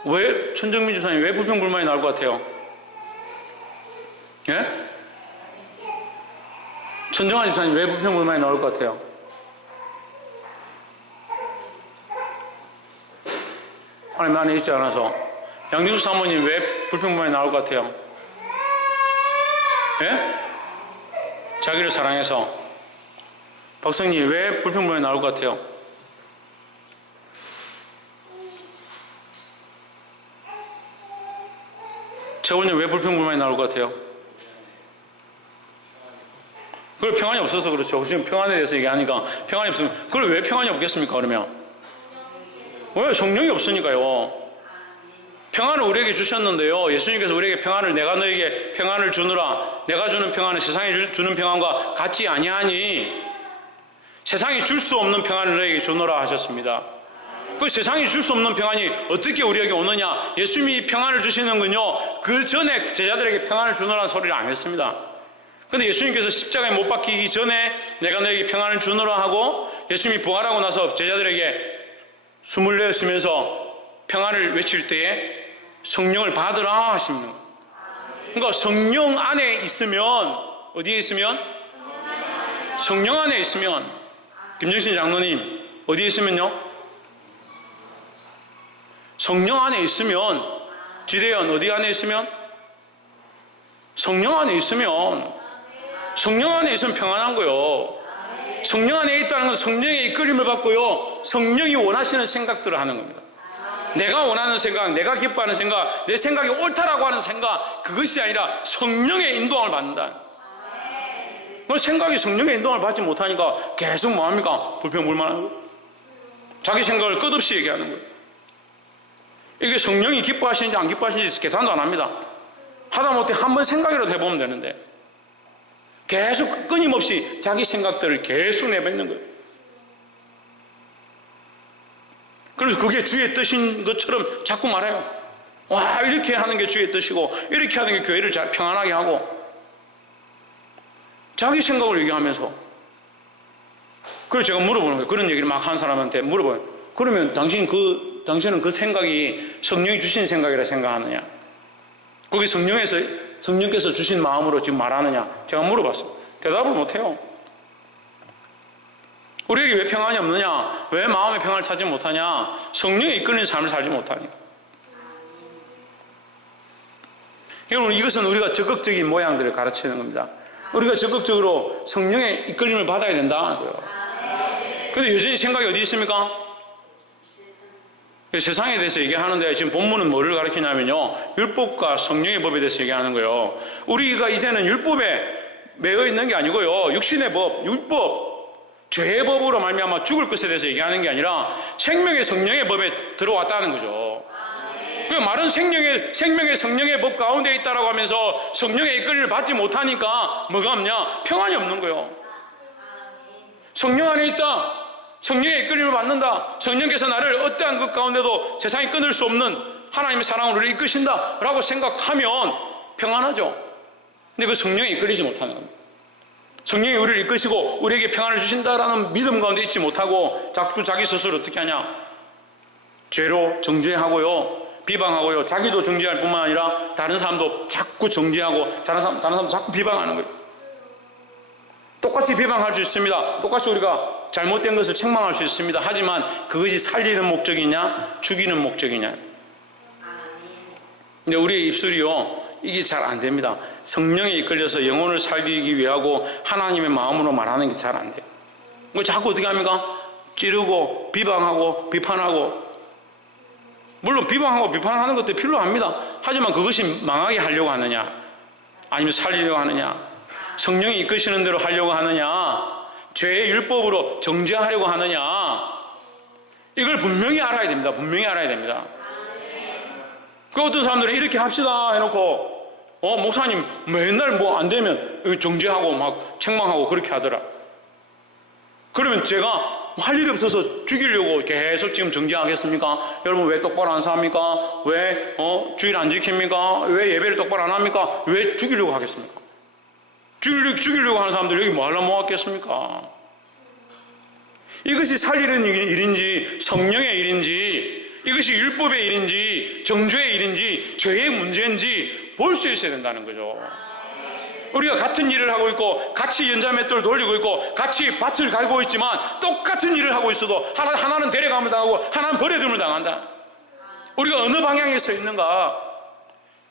왜, 천정민 주사님, 왜 불평불만이 나올 것 같아요? 예? 천정환 지사님, 왜 불평불만이 나올 것 같아요? 하나님 안에 있지 않아서. 양경수 사모님, 왜 불평불만이 나올 것 같아요? 예? 자기를 사랑해서. 박성님, 왜 불평불만이 나올 것 같아요? 최원님, 왜 불평불만이 나올 것 같아요? 그걸 평안이 없어서 그렇죠. 지금 평안에 대해서 얘기하니까 평안이 없으면, 그걸 왜 평안이 없겠습니까, 그러면? 왜? 성령이 없으니까요. 평안을 우리에게 주셨는데요, 예수님께서 우리에게 평안을, 내가 너에게 평안을 주느라, 내가 주는 평안은 세상이 주는 평안과 같지 아니하니 세상이 줄 수 없는 평안을 너에게 주노라 하셨습니다. 그 세상이 줄 수 없는 평안이 어떻게 우리에게 오느냐? 예수님이 평안을 주시는 건요, 그 전에 제자들에게 평안을 주노라는 소리를 안 했습니다. 근데 예수님께서 십자가에 못 박히기 전에 내가 너에게 평안을 주노라 하고, 예수님이 부활하고 나서 제자들에게 숨을 내쉬면서 평안을 외칠 때에 성령을 받으라 하십니다. 그러니까 성령 안에 있으면, 어디에 있으면? 성령 안에 있으면, 김정신 장로님, 어디에 있으면요? 성령 안에 있으면, 지대현 어디 안에 있으면? 성령 안에 있으면, 성령 안에 있으면 평안한 거요. 성령 안에 있다는 건 성령의 이끌림을 받고요, 성령이 원하시는 생각들을 하는 겁니다. 내가 원하는 생각, 내가 기뻐하는 생각, 내 생각이 옳다라고 하는 생각, 그것이 아니라 성령의 인도함을 받는다. 생각이 성령의 인도함을 받지 못하니까 계속 뭐합니까? 불평불만하는 거예요. 자기 생각을 끝없이 얘기하는 거예요. 이게 성령이 기뻐하시는지 안 기뻐하시는지 계산도 안 합니다. 하다못해 한 번 생각이라도 해보면 되는데 계속 끊임없이 자기 생각들을 계속 내뱉는 거예요. 그래서 그게 주의 뜻인 것처럼 자꾸 말해요. 와, 이렇게 하는 게 주의 뜻이고 이렇게 하는 게 교회를 잘 평안하게 하고, 자기 생각을 얘기하면서. 그래서 제가 물어보는 거예요. 그런 얘기를 막 한 사람한테 물어봐요. 그러면 당신은 그 생각이 성령이 주신 생각이라 생각하느냐? 거기 성령께서 주신 마음으로 지금 말하느냐? 제가 물어봤어요. 대답을 못해요. 우리에게 왜 평안이 없느냐? 왜 마음의 평안을 찾지 못하냐? 성령이 이끌린 삶을 살지 못하니까. 여러분, 이것은 우리가 적극적인 모양들을 가르치는 겁니다. 우리가 적극적으로 성령의 이끌림을 받아야 된다는 거예요. 그런데 여전히 생각이 어디 있습니까? 세상에 대해서 얘기하는데 지금 본문은 뭐를 가르치냐면요, 율법과 성령의 법에 대해서 얘기하는 거예요. 우리가 이제는 율법에 매여 있는 게 아니고요, 육신의 법, 율법, 죄의 법으로 말미암아 죽을 것에 대해서 얘기하는 게 아니라 생명의 성령의 법에 들어왔다는 거죠. 그 말은 생명의 성령의 법 가운데 있다라고 하면서 성령의 이끌림을 받지 못하니까 뭐가 없냐? 평안이 없는 거예요. 성령 안에 있다, 성령의 이끌림을 받는다, 성령께서 나를 어떠한 것 가운데도 세상이 끊을 수 없는 하나님의 사랑으로 우리를 이끄신다 라고 생각하면 평안하죠. 근데 그 성령에 이끌리지 못하는 겁니다. 성령이 우리를 이끄시고 우리에게 평안을 주신다라는 믿음 가운데 있지 못하고 자꾸 자기 스스로 어떻게 하냐? 죄로 정죄하고요, 비방하고요, 자기도 정죄할 뿐만 아니라 다른 사람도 자꾸 정죄하고 다른 사람도 자꾸 비방하는 거예요. 똑같이 비방할 수 있습니다. 똑같이 우리가 잘못된 것을 책망할 수 있습니다. 하지만 그것이 살리는 목적이냐 죽이는 목적이냐. 근데 우리의 입술이요, 이게 잘 안 됩니다. 성령에 이끌려서 영혼을 살리기 위하고 하나님의 마음으로 말하는 게 잘 안 돼요. 그걸 자꾸 어떻게 합니까? 찌르고 비방하고 비판하고. 물론 비방하고 비판하는 것도 필요합니다. 하지만 그것이 망하게 하려고 하느냐, 아니면 살리려고 하느냐, 성령이 이끄시는 대로 하려고 하느냐, 죄의 율법으로 정죄하려고 하느냐, 이걸 분명히 알아야 됩니다. 분명히 알아야 됩니다. 그 어떤 사람들은 이렇게 합시다 해놓고 목사님 맨날 뭐 안 되면 정죄하고 막 책망하고 그렇게 하더라. 그러면 제가 할 일이 없어서 죽이려고 계속 지금 정죄하겠습니까? 여러분 왜 똑바로 안 삽니까? 왜 주일 안 지킵니까? 왜 예배를 똑바로 안 합니까? 왜 죽이려고 하겠습니까? 죽이려고 하는 사람들 여기 뭐 하려고 모았겠습니까? 이것이 살리는 일인지 성령의 일인지, 이것이 율법의 일인지 정죄의 일인지 죄의 문제인지 볼 수 있어야 된다는 거죠. 우리가 같은 일을 하고 있고 같이 연자맷돌을 돌리고 있고 같이 밭을 갈고 있지만 똑같은 일을 하고 있어도 하나는 데려가면 당하고 하나는 버려둠을 당한다. 우리가 어느 방향에 서 있는가?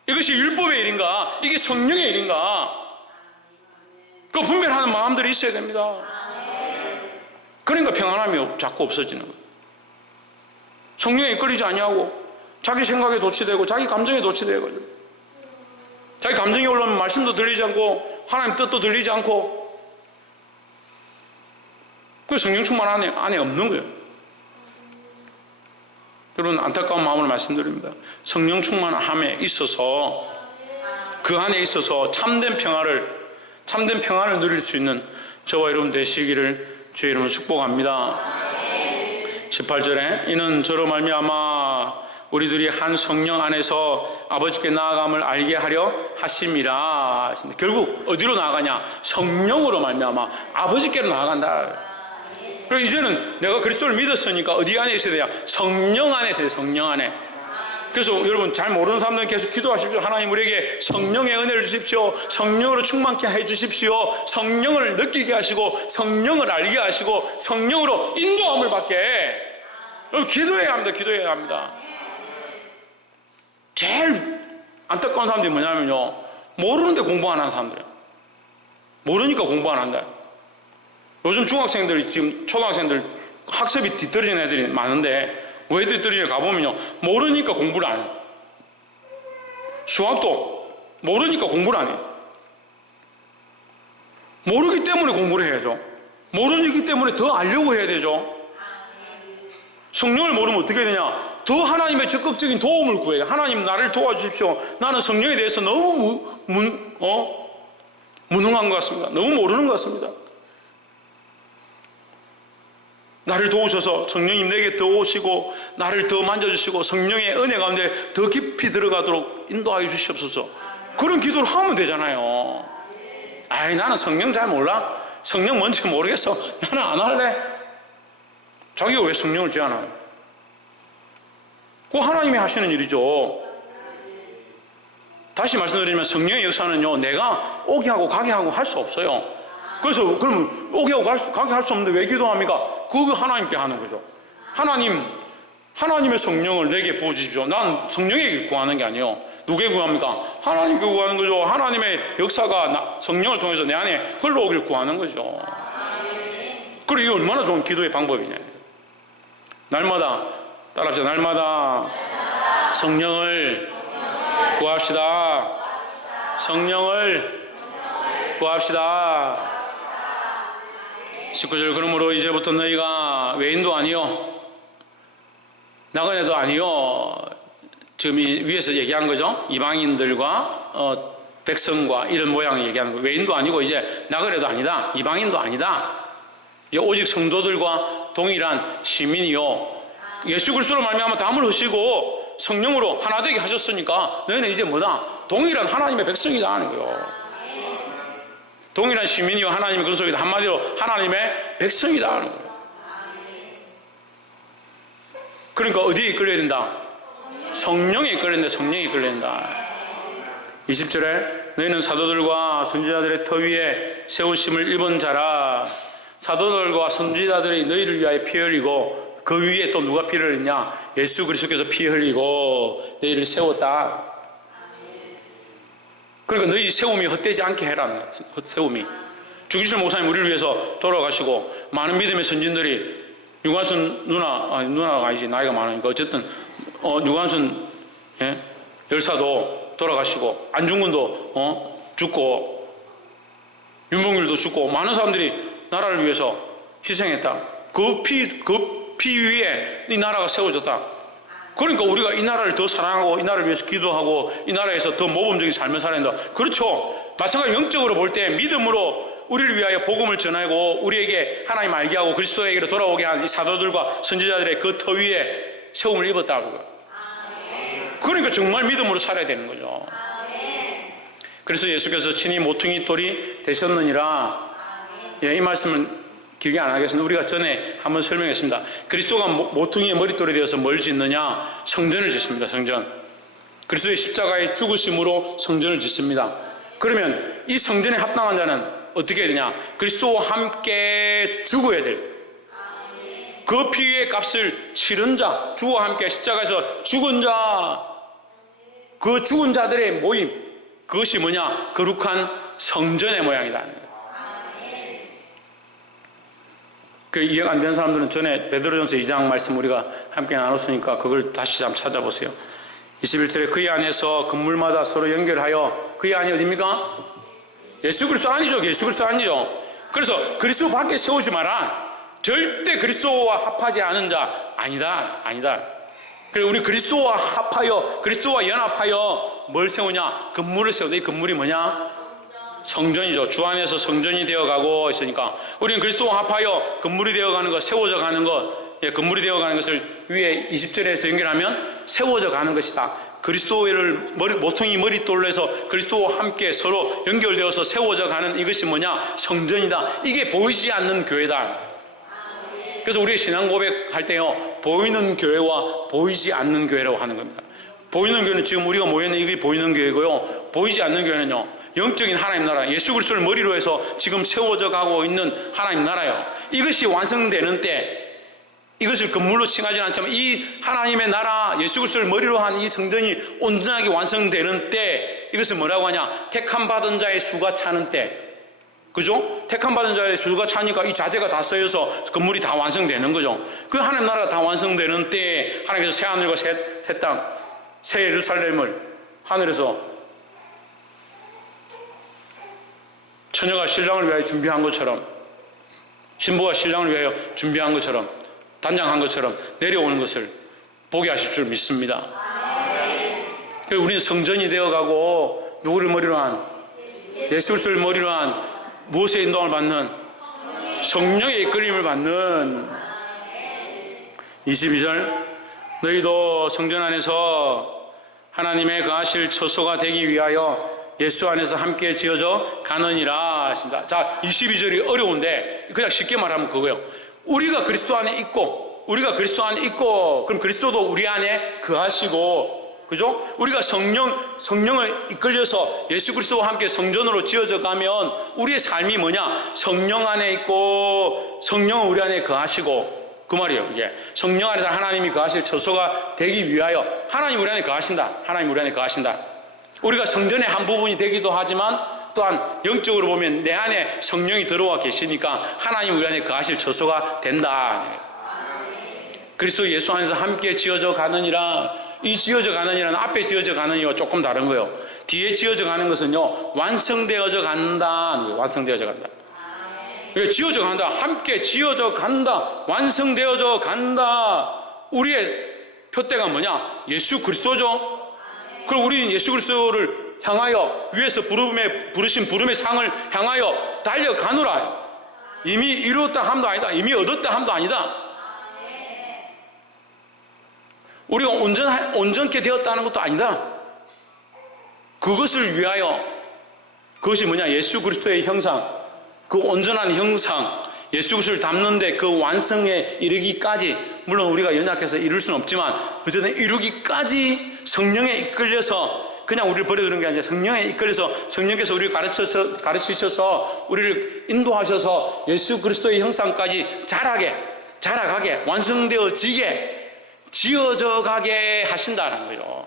이것이 율법의 일인가? 이게 성령의 일인가? 그 분별하는 마음들이 있어야 됩니다. 그러니까 평안함이 자꾸 없어지는 거예요. 성령에 이끌리지 아니하고 자기 생각에 도취되고 자기 감정에 도취되고, 자기 감정이 올라오면 말씀도 들리지 않고 하나님 뜻도 들리지 않고, 그 성령 충만 안에 없는 거예요. 여러분 안타까운 마음을 말씀드립니다. 성령 충만함에 있어서, 그 안에 있어서 참된 평안을 누릴 수 있는 저와 여러분 되시기를 주의 이름으로 축복합니다. 18절에 이는 저로 말미암아 우리들이 한 성령 안에서 아버지께 나아감을 알게 하려 하심이라. 결국 어디로 나아가냐? 성령으로 말미암아 아버지께로 나아간다. 그리고 이제는 내가 그리스도를 믿었으니까 어디 안에 있어야 되냐? 성령 안에 있어야 돼요. 성령 안에. 그래서 여러분 잘 모르는 사람들은 계속 기도하십시오. 하나님 우리에게 성령의 은혜를 주십시오. 성령으로 충만케 해주십시오. 성령을 느끼게 하시고 성령을 알게 하시고 성령으로 인도함을 받게. 여러분 기도해야 합니다. 기도해야 합니다. 제일 안타까운 사람들이 뭐냐면요, 모르는데 공부 안 하는 사람들이에요. 모르니까 공부 안 한다. 요즘 중학생들, 지금 초등학생들 학습이 뒤떨어진 애들이 많은데 왜 뒤떨어지냐 가보면요, 모르니까 공부를 안 해요. 수학도 모르니까 공부를 안 해요. 모르기 때문에 공부를 해야죠. 모르기 때문에 더 알려고 해야 되죠. 성령을 모르면 어떻게 되냐? 더 하나님의 적극적인 도움을 구해요. 하나님 나를 도와주십시오. 나는 성령에 대해서 너무 무능한 것 같습니다. 너무 모르는 것 같습니다. 나를 도우셔서 성령님 내게 더 오시고 나를 더 만져주시고 성령의 은혜 가운데 더 깊이 들어가도록 인도하여 주시옵소서. 그런 기도를 하면 되잖아요. 아이 나는 성령 잘 몰라? 성령 뭔지 모르겠어. 나는 안 할래. 자기가 왜 성령을 제안하는? 그거 하나님이 하시는 일이죠. 다시 말씀드리면 성령의 역사는요, 내가 오게 하고 가게 하고 할 수 없어요. 그래서 그럼 오게 하고 가게 할 수 없는데 왜 기도합니까? 그거 하나님께 하는 거죠. 하나님의 성령을 내게 부어주십시오. 난 성령에게 구하는 게 아니에요. 누구에게 구합니까? 하나님께 구하는 거죠. 하나님의 역사가 성령을 통해서 내 안에 흘러오길 구하는 거죠. 그리고 이게 얼마나 좋은 기도의 방법이냐. 날마다 따라합시다. 날마다 성령을 구합시다. 성령을 구합시다. 19절 그러므로 이제부터 너희가 외인도 아니요 나그네도 아니요, 지금 위에서 얘기한 거죠. 이방인들과 백성과 이런 모양을 얘기하는 거예요. 외인도 아니고 이제 나그네도 아니다, 이방인도 아니다, 이제 오직 성도들과 동일한 시민이요, 예수 그리스도로 말미암아 담을 허시고 성령으로 하나 되게 하셨으니까 너희는 이제 뭐다? 동일한 하나님의 백성이다 하는 거예요. 동일한 시민이요 하나님의 그런 속이다. 한마디로 하나님의 백성이다 하는 거예요. 그러니까 어디에 이끌려야 된다? 성령에 이끌려야 된다. 성령에 이끌려야 된다. 20절에 너희는 사도들과 선지자들의 터 위에 세우심을 입은 자라. 사도들과 선지자들이 너희를 위하여 피 흘리고 그 위에 또 누가 피를 흘리냐? 예수 그리스도께서 피 흘리고 너희를 세웠다. 그러니까 너희 세움이 헛되지 않게 해라. 세움이. 주기실 목사님 우리를 위해서 돌아가시고 많은 믿음의 선진들이 유관순 누나가 아니지 나이가 많으니까 어쨌든 유관순 열사도 돌아가시고 안중근도 죽고 윤봉길도 죽고 많은 사람들이 나라를 위해서 희생했다. 그 피 위에 이 나라가 세워졌다. 그러니까 우리가 이 나라를 더 사랑하고 이 나라를 위해서 기도하고 이 나라에서 더 모범적인 삶을 살아야 된다. 그렇죠. 마찬가지로 영적으로 볼 때 믿음으로 우리를 위하여 복음을 전하고 우리에게 하나님 알게 하고 그리스도에게로 돌아오게 한 이 사도들과 선지자들의 그 터 위에 세움을 입었다고. 그러니까 정말 믿음으로 살아야 되는 거죠. 그래서 예수께서 친히 모퉁이 돌이 되셨느니라. 이 말씀은 길게 안 하겠습니다. 우리가 전에 한번 설명했습니다. 그리스도가 모퉁이의 머릿돌이 되어서 뭘 짓느냐? 성전을 짓습니다. 성전. 그리스도의 십자가의 죽으심으로 성전을 짓습니다. 그러면 이 성전에 합당한 자는 어떻게 해야 되냐? 그리스도와 함께 죽어야 될, 그 피의 값을 치른 자, 주와 함께 십자가에서 죽은 자, 그 죽은 자들의 모임, 그것이 뭐냐? 거룩한 성전의 모양이다. 그 이해가 안 되는 사람들은 전에 베드로전서 2장 말씀 우리가 함께 나눴으니까 그걸 다시 한번 찾아보세요. 21절에 그의 안에서 건물마다 서로 연결하여, 그의 안이 어디입니까? 예수 그리스도 아니죠. 예수 그리스도 아니죠. 그래서 그리스도 밖에 세우지 마라. 절대 그리스도와 합하지 않은 자 아니다. 그래서 우리 그리스도와 합하여, 그리스도와 연합하여 뭘 세우냐? 건물을 세우다. 이 건물이 뭐냐? 성전이죠. 주 안에서 성전이 되어가고 있으니까 우리는 그리스도와 합하여 건물이 되어가는 것, 세워져 가는 것, 건물이 되어가는 것을 위에 20절에서 연결하면 세워져 가는 것이다. 그리스도를 모퉁이 머릿돌로 해서 그리스도와 함께 서로 연결되어서 세워져 가는 이것이 뭐냐? 성전이다. 이게 보이지 않는 교회다. 그래서 우리의 신앙 고백할 때요, 보이는 교회와 보이지 않는 교회라고 하는 겁니다. 보이는 교회는 지금 우리가 모여있는 이게 보이는 교회고요, 보이지 않는 교회는요, 영적인 하나님 나라, 예수 그리스도를 머리로 해서 지금 세워져 가고 있는 하나님 나라요. 이것이 완성되는 때, 이것을 건물로 칭하지 않지만 이 하나님의 나라, 예수 그리스도를 머리로 한 이 성전이 온전하게 완성되는 때, 이것을 뭐라고 하냐? 택함 받은 자의 수가 차는 때, 그죠? 택함 받은 자의 수가 차니까 이 자재가 다 쓰여서 건물이 다 완성되는 거죠. 그 하나님 나라가 다 완성되는 때 하나님께서 새 하늘과 새 땅, 새 예루살렘을 하늘에서 처녀가 신랑을 위하여 준비한 것처럼, 신부가 신랑을 위하여 준비한 것처럼, 단장한 것처럼 내려오는 것을 보게 하실 줄 믿습니다. 그래서 우리는 성전이 되어가고 누구를 머리로 한? 예수 그리스도를 머리로 한 무엇의 인도함을 받는? 성령의 이끌림을 받는. 22절 너희도 성전 안에서 하나님의 거하실 처소가 되기 위하여 예수 안에서 함께 지어져 가느니라 했습니다. 자, 22절이 어려운데 그냥 쉽게 말하면 그거예요. 우리가 그리스도 안에 있고, 그럼 그리스도도 우리 안에 거하시고, 그죠? 우리가 성령을 이끌려서 예수 그리스도와 함께 성전으로 지어져 가면 우리의 삶이 뭐냐? 성령 안에 있고 성령은 우리 안에 거하시고, 그 말이에요. 이게 성령 안에서 하나님이 거하실 처소가 되기 위하여 하나님 우리 안에 거하신다. 하나님 우리 안에 거하신다. 우리가 성전의 한 부분이 되기도 하지만 또한 영적으로 보면 내 안에 성령이 들어와 계시니까 하나님 우리 안에 거하실 처소가 된다. 그리스도 예수 안에서 함께 지어져 가느니라. 이 지어져 가느니라는 앞에 지어져 가느니와 조금 다른 거예요. 뒤에 지어져 가는 것은요, 완성되어져 간다. 완성되어져 간다. 지어져 간다. 함께 지어져 간다. 완성되어져 간다. 우리의 표대가 뭐냐? 예수 그리스도죠. 그럼 우리는 예수 그리스도를 향하여 위에서 부르신 부름의 상을 향하여 달려가노라. 이미 이루었다 함도 아니다. 이미 얻었다 함도 아니다. 우리가 온전케 되었다는 것도 아니다. 그것을 위하여, 그것이 뭐냐? 예수 그리스도의 형상, 그 온전한 형상, 예수 그리스도를 담는데 그 완성에 이르기까지 물론 우리가 연약해서 이룰 수는 없지만 어쨌든 이루기까지 성령에 이끌려서 그냥 우리를 버려두는 게 아니라 성령에 이끌려서 성령께서 우리를 가르치셔서 우리를 인도하셔서 예수 그리스도의 형상까지 자라가게 완성되어지게 지어져 가게 하신다는 거예요.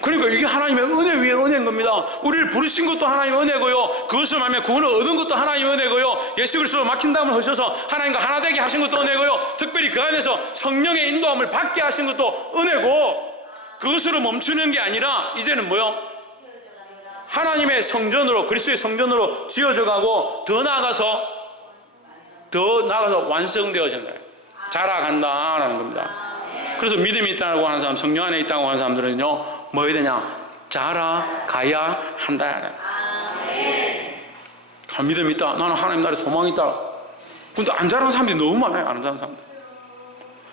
그러니까 이게 하나님의 은혜 위에 은혜인 겁니다. 우리를 부르신 것도 하나님의 은혜고요, 그것을 말하면 구원을 얻은 것도 하나님의 은혜고요, 예수 그리스도로 막힌 다음을 하셔서 하나님과 하나 되게 하신 것도 은혜고요, 특별히 그 안에서 성령의 인도함을 받게 하신 것도 은혜고, 그것으로 멈추는 게 아니라 이제는 뭐요? 하나님의 성전으로, 그리스도의 성전으로 지어져 가고 더 나아가서 완성되어진다, 자라간다라는 겁니다. 그래서 믿음이 있다고 하는 사람, 성령 안에 있다고 하는 사람들은요, 뭐 해야 되냐? 자라가야 한다. 믿음이 있다, 나는 하나님 나라에 소망이 있다. 근데 안 자라는 사람들이 너무 많아요. 안 자라는 사람들.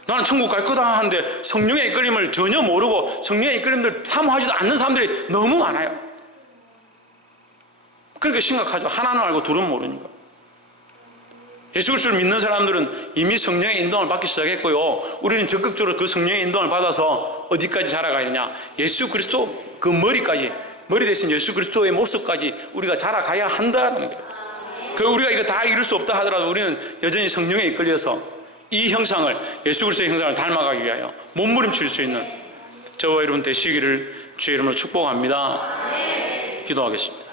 나는 천국 갈 거다 하는데 성령의 이끌림을 전혀 모르고 성령의 이끌림을 사모하지도 않는 사람들이 너무 많아요. 그러니까 심각하죠. 하나는 알고 둘은 모르니까. 예수 그리스도를 믿는 사람들은 이미 성령의 인도함을 받기 시작했고요, 우리는 적극적으로 그 성령의 인도함을 받아서 어디까지 자라가야 되냐? 예수 그리스도 그 머리 대신 예수 그리스도의 모습까지 우리가 자라가야 한다는 거예요. 그리고 우리가 이거 다 이룰 수 없다 하더라도 우리는 여전히 성령에 이끌려서 이 형상을, 예수 그리스도의 형상을 닮아가기 위하여 몸부림칠 수 있는 저와 여러분 되시기를 주의 이름으로 축복합니다. 기도하겠습니다.